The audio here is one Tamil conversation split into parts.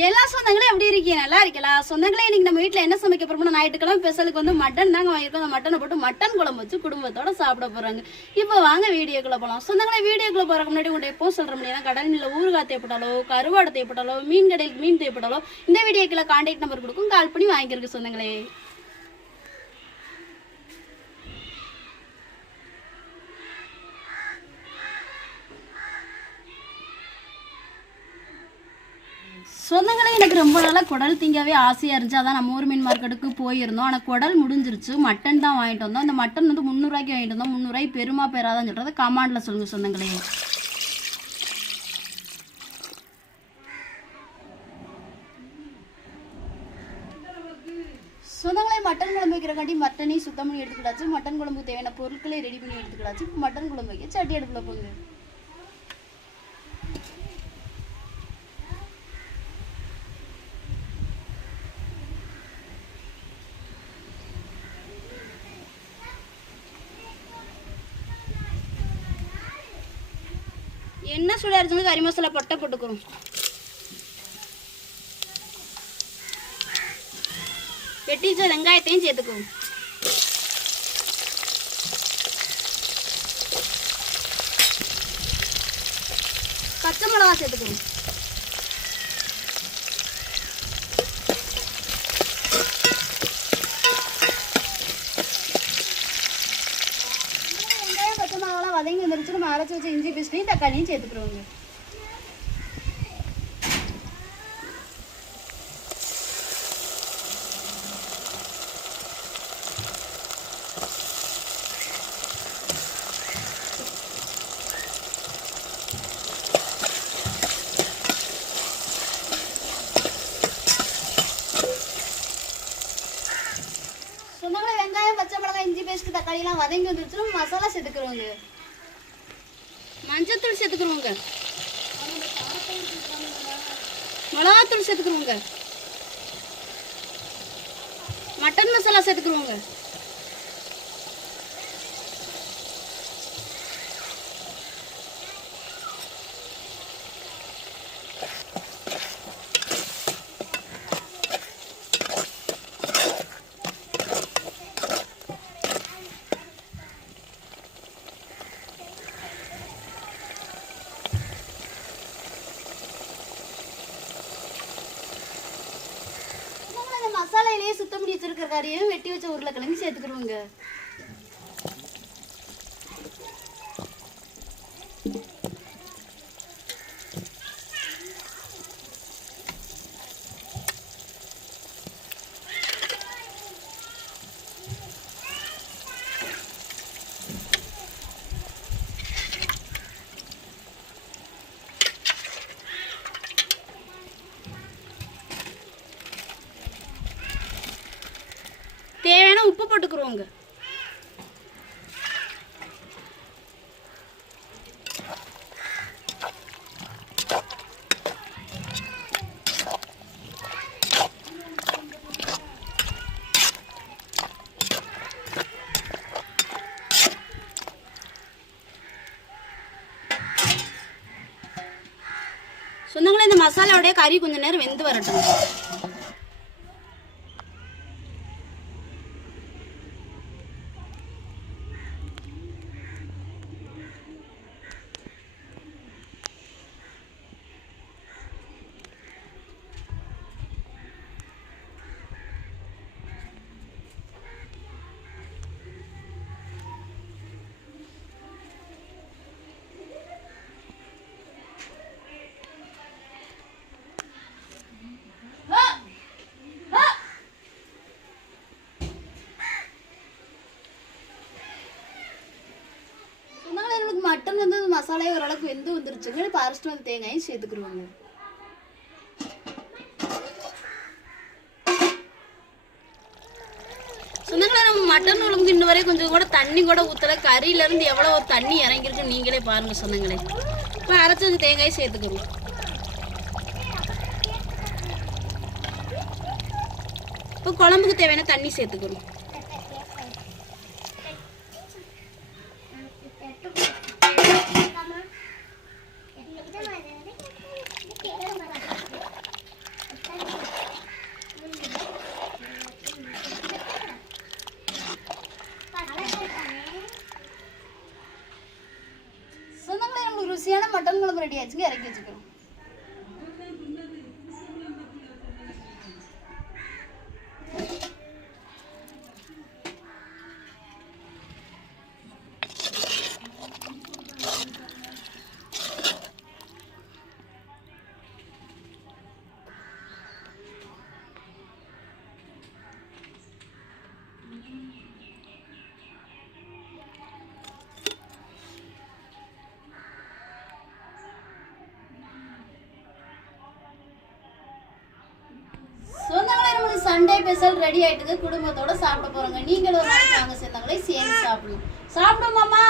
எல்லா சொந்தங்களும் எப்படி இருக்கீங்க? நல்லா இருக்கலாம் சொந்தங்களே இன்னைக்கு நம்ம வீட்டில் என்ன சமைக்க போறோம்னா ஞாயிற்றுக்கிழமை பெசலுக்கு வந்து மட்டன் தாங்க வாங்கியிருக்கோம். அந்த மட்டனை போட்டு மட்டன் குழம்பு வச்சு குடும்பத்தோட சாப்பிட போறாங்க. இப்போ வாங்க வீடியோக்குள்ள போலாம். சொந்தங்களே வீடியோக்குள்ள போறதுக்கு முன்னாடி உங்கள்ட்ட எப்போ சொல்ற முடியாது கடல் மீன்ல ஊறுகாய் தேவைப்பட்டாலோ கருவாடு தேவைப்பட்டாலோ மீன் கடையில் மீன் தேவைப்பட்டாலோ இந்த வீடியோக்குள்ள கான்டாக்ட் நம்பர் கொடுக்கும். கால் பண்ணி வாங்கியிருக்கு சொந்தங்களே. சொந்தங்களே எனக்கு ரொம்ப நாளாக குடல் திங்கவே ஆசையாக இருந்துச்சு. அதான் நம்ம ஊர் மீன் மார்க்கெட்டுக்கு போயிருந்தோம். ஆனால் குடல் முடிஞ்சிருச்சு. மட்டன் தான் வாங்கிட்டு வந்தோம். அந்த மட்டன் வந்து முந்நூறுவாய்க்கு வாங்கிட்டு வந்தோம். முந்நூறுவாய்க்கு பெருமா பெறாதான்னு சொல்கிறது கமாண்டில் சொல்லுங்கள் சொந்தங்களே. சொந்தங்களே மட்டன் குழம்பு வைக்கிறக்காண்டி மட்டனையும் சுத்தம் பண்ணி எடுத்துக்கிடாச்சு மட்டன் குழம்புக்கு தேவையான பொருட்களை ரெடி பண்ணி எடுத்துக்கிடாச்சு மட்டன் குழம்பு வைக்க சட்டி அடுப்பில் போகுது. என்ன சூடாக இருக்குன்னு கறி மசாலா பட்டை போட்டுக்கிறோம். வெட்டி வச்ச வெங்காயத்தையும் சேர்த்துக்குவோம். பச்சை மிளகா சேர்த்துக்குவோம். வந்துருச்சு நம்ம அரைச்சி வச்ச இஞ்சி பேஸ்ட்டையும் தக்காளியும் சேர்த்துக்கிறோங்க சொந்தங்களே வெங்காயம் பச்சை மிளகாய் இஞ்சி பேஸ்ட் தக்காளிலாம் வதங்கி வந்துருச்சு நம்ம மசாலா சேர்த்துக்கிறோங்க மஞ்சத்தூள் சேர்த்துக்கிறோங்க மிளகாத்தூள் சேர்த்துக்கிறோங்க மட்டன் மசாலா சேர்த்துக்கிறோங்க சொந்தங்களே, இந்த சுத்தம் பண்ணி வச்சிருக்கிற கறியும் வெட்டி வச்ச உருளைக்கிழங்கு சேர்த்துக்கிடுவோங்க தேவையான உப்பு போட்டுக்கிறோங்க சொந்தங்களே இந்த மசாலாவுடைய கறி கொஞ்சம் நேரம் வெந்து வரட்டும் சொன்னாங்களே எனக்கு மட்டன் வந்து ஓரளவுக்கு வெந்து வந்துருச்சுங்க இப்போ அரைச்சிட்டு வந்து தேங்காயும் சேர்த்துக்குருவாங்க சொன்னாங்களே நம்ம மட்டன் குழம்புக்கு இன்ன வரையும் கொஞ்சம் கூட தண்ணி கூட ஊற்றல கறியிலேருந்து எவ்வளோ தண்ணி இறங்கிருக்கு நீங்களே பாருங்க சொந்தங்களே. இப்போ அரைச்சி வந்து தேங்காயும் சேர்த்துக்கிறோம் இப்போ குழம்புக்கு தேவையான தண்ணி சேர்த்துக்கிறோம் குழம்பு ரெடி ஆச்சுங்க இறக்கி வச்சுக்கிறோம் சொந்தங்களே நம்மளுக்கு சண்டே ஸ்பெஷல் ரெடி ஆயிட்டுது குடும்பத்தோட சாப்பிட போறோங்க. நீங்களும் ஒரு நாளைக்கு வாங்க சொந்தங்களே சேர்ந்து சாப்பிடலாம் சாப்பிடுமாமா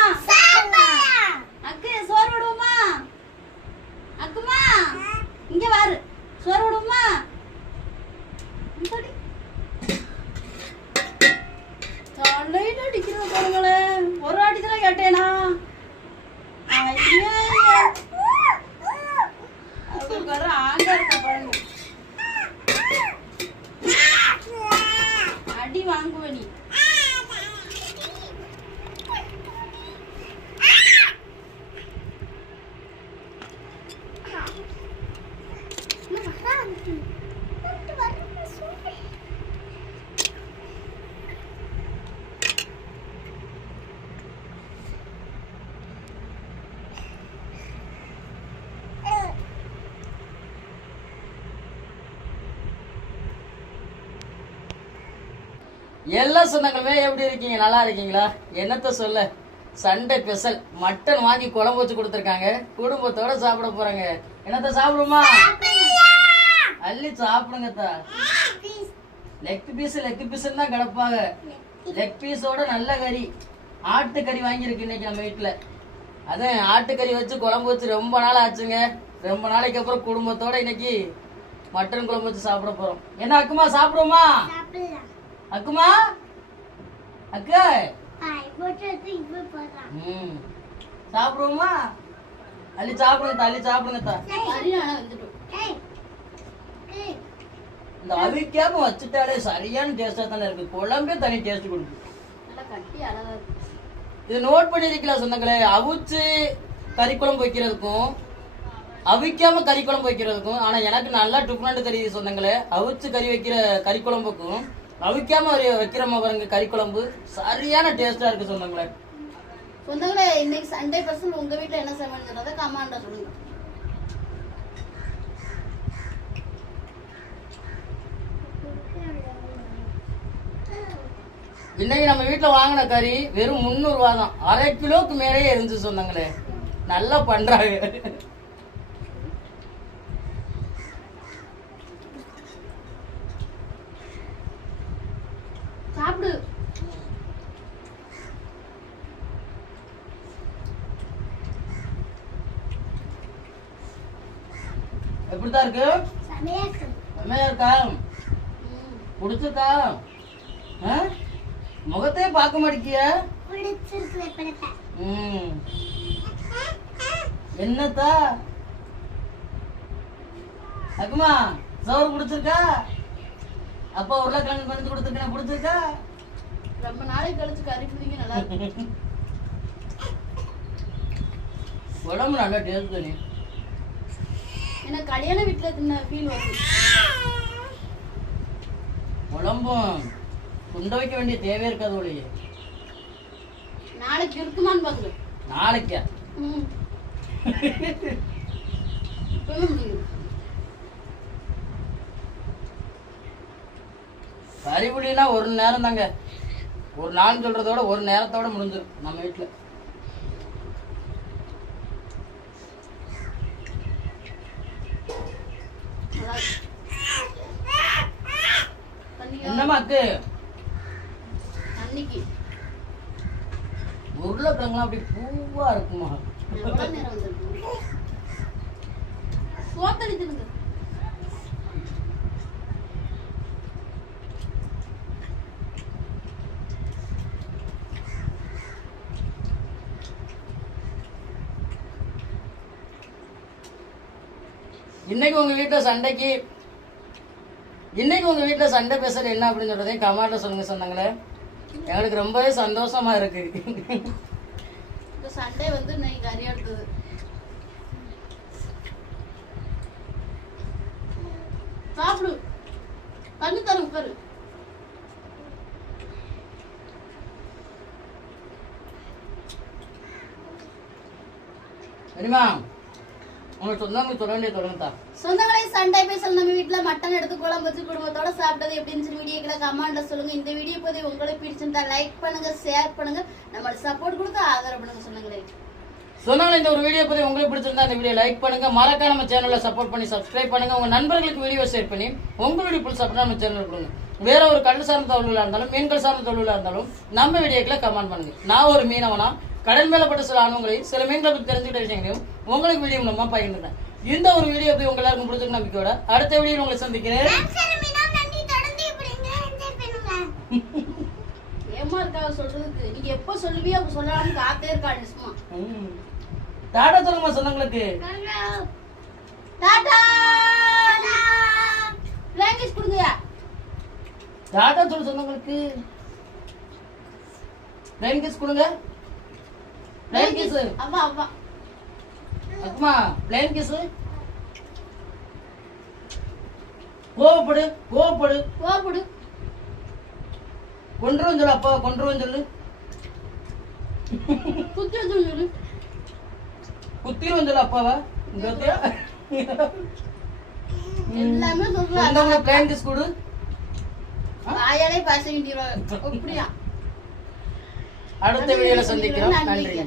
அக்கு சோறு விடுவோமா அக்குமா இங்க வாரு சோறு விடுவோமா இந்தாடி. தலையில அடிக்கிறத பாருங்களே ஒரு அடி தான் கேட்டேனா ஐயா அவங்களுக்கு வர ஆங்கா இருக்க பாருங்க அடி வாங்குவ நீ எல்லா சொந்தங்களுமே எப்படி இருக்கீங்க? நல்லா இருக்கீங்களா? என்னத்த சொல்ல? சண்டே ஸ்பெஷல் மட்டன் வாங்கி குழம்பு வச்சு கொடுத்துருக்காங்க. குடும்பத்தோட சாப்பிட போறாங்க. என்னத்த சாப்பிடுமா அள்ளி சாப்பிடுங்க தா லெக் பீஸ் லெக் பீஸ் தான் கிடப்பாங்க. லெக் பீஸோட நல்ல கறி. ஆட்டுக்கறி வாங்கியிருக்கு இன்னைக்கு நம்ம வீட்டுல அதான் ஆட்டுக்கறி வச்சு குழம்பு வச்சு ரொம்ப நாள் ஆச்சுங்க. ரொம்ப நாளைக்கு அப்புறம் குடும்பத்தோட இன்னைக்கு மட்டன் குழம்பு வச்சு சாப்பிட போறோம். என்ன அக்குமா சாப்பிடுவோமா? அக்குமா? அக்கா. ம். சாப்பிடுவோமா? அள்ளி சாப்பிடுங்க தா, அள்ளி சாப்பிடுங்க இந்த அவிக்காம வச்சுட்டாலே சரியான டேஸ்டா தானே இருக்கு. குழம்பே தனி டேஸ்ட் கொடுக்கு. நல்லா கட்டி அழகா இருக்கு. இது நோட் பண்ணிருக்கலாம் சொந்தங்களே? அவிச்சு கறி குழம்பு வைக்கிறதுக்கும் அவிக்காம கறி குழம்பு வைக்கிறதுக்கும் ஆனா எனக்கு நல்லா டிஃப்ரெண்ட் தெரியுது சொந்தங்களே. அவிச்சு கறி வைக்கிற கறி குழம்புக்கும் அவிக்காம ஒரு- வைக்கிறோமா பாருங்க கறி குழம்பு. சரியான டேஸ்டா இருக்கு சொந்தங்களே. சொந்தங்களே இன்னைக்கு சண்டே பர்சன் உங்க வீட்ல என்ன சமையல்ன்றத கமாண்டா சொல்லுங்க. இன்னைக்கு நம்ம வீட்ல வாங்கின கறி வெறும் முந்நூறு ரூபா தான் அரை கிலோக்கு மேலே இருந்துச்சு சொந்தங்களே. நல்லா பண்றாங்க சாப்பிடு எப்படிதான் இருக்கு? செம்மையா இருக்கா. பிடிச்சிருக்கா? ஆ? முகத்தையே பார்க்க மாட்டேங்கிய ம். என்னத்தா? அக்குமா சோறு பிடிச்சிருக்கா? அப்பா உருளைக்கிழங்கு கொஞ்சம் கொடுத்துருக்கேன் பிடிச்சிருக்கா? ரொம்ப நாளைக்கு கழிச்சு கறி பிடிங்க நல்லா இருக்கு உடம்பு நல்லா டேஸ்ட் நீ எனக்கு கல்யாண வீட்டுல தின்ன ஃபீல் வருது. உடம்பும் குண்ட வைக்க வேண்டிய தேவை இருக்காது ஒளியே நாளைக்கு இருக்குமான்னு பாக்குது நாளைக்கா? ம். முடியும் கறிபுலினா ஒரு நேரம் தாங்க ஒரு நாள் சொல்றதோட ஒரு நேரத்தோட முடிஞ்சிடும் நம்ம வீட்டுல. அக்கு தண்ணிக்கு. உருளைக்கிழங்குலாம் அப்படி பூவா இருக்குமா இன்னைக்கு உங்கள் வீட்டில் சண்டைக்கு இன்னைக்கு உங்கள் வீட்டில் சண்டை பேசுகிற என்ன அப்படின்னு சொல்கிறதையும் கமாட்டில் சொல்லுங்கள் சொன்னாங்களே. எங்களுக்கு ரொம்பவே சந்தோஷமாக இருக்குது சண்டை வந்து இன்னைக்கு நிறையா சாப்பிடு. பண்ணி தரும் பேரு சரிமா உங்களுக்கு சொந்தங்களுக்கு சொல்ல வேண்டிய சொந்தங்களே சண்டை பேசல் நம்ம வீட்ல மட்டன் எடுத்து குழம்பு வச்சு குடும்பத்தோட சாப்பிட்டது எப்படின்னு சொல்லி வீடியோக்களை கமெண்ட்ல சொல்லுங்க. இந்த வீடியோ பத்தி உங்களுக்கு பிடிச்சிருந்தா லைக் பண்ணுங்க ஷேர் பண்ணுங்க. நம்மள சப்போர்ட் கொடுக்க ஆதரவு பண்ணுங்க சொந்தங்களே. சொன்னாலும் இந்த ஒரு வீடியோ பத்தி உங்களுக்கு பிடிச்சிருந்தா இந்த வீடியோ லைக் பண்ணுங்க. மறக்காம நம்ம சேனலை சப்போர்ட் பண்ணி சப்ஸ்கிரைப் பண்ணுங்க. உங்க நண்பர்களுக்கு வீடியோ ஷேர் பண்ணி உங்களுடைய புல் சப்போர்ட் நம்ம சேனல் கொடுங்க. வேற ஒரு கடல் சார்ந்த தொழிலா இருந்தாலும் மீன்கள் சார்ந்த தொழிலா இருந்தாலும் நம்ம வீடியோக்களை கமெண்ட் பண்ணுங்க. நான் ஒரு மீனவனா கடல் மேல பட்ட சில அனுபவங்களையும் சில மீன்களை பத்தி தெரிஞ்சுக்கிட்ட விஷயங்களையும் உங்களுக்கு வீடியோ மூலமா பகிர்ந்துட்டேன் இந்த ஒரு வீடியோ பத்தி உங்க எல்லாருக்கும் பிடிச்சிருக்க நம்பிக்கையோட அடுத்த வீடியோ உங்களை சந்திக்கிறேன். ஏமா இருக்கா சொல்றதுக்கு? நீங்க எப்ப சொல்லுவியோ அப்ப சொல்லலாம்னு காத்தே இருக்கா நிசுமா ம். டாடா சொல்லுமா சொந்தங்களுக்கு டாடா! லாங்குவேஜ் கொடுங்க டாடா சொல்லு சொந்தங்களுக்கு கொடுங்க. லைன் கிஸ் அவ்வா அம்மா லைன் கிஸ் கோவப்படு கோவப்படு கோபடு கொன்றுவன் சொல்லு அப்பா கொன்றுவன் சொல்லு குத்தி வச்சு சொல்லு குத்திருவன் சொல்லு அப்பாவா? எல்லாமே சொல்றாங்க சொந்தங்களுக்கு லைன் கிஸ் கொடு வாயாலே பேச வேண்டியவங்க அப்படியா அடுத்த வீடியோல சந்திக்கிறோம் நன்றி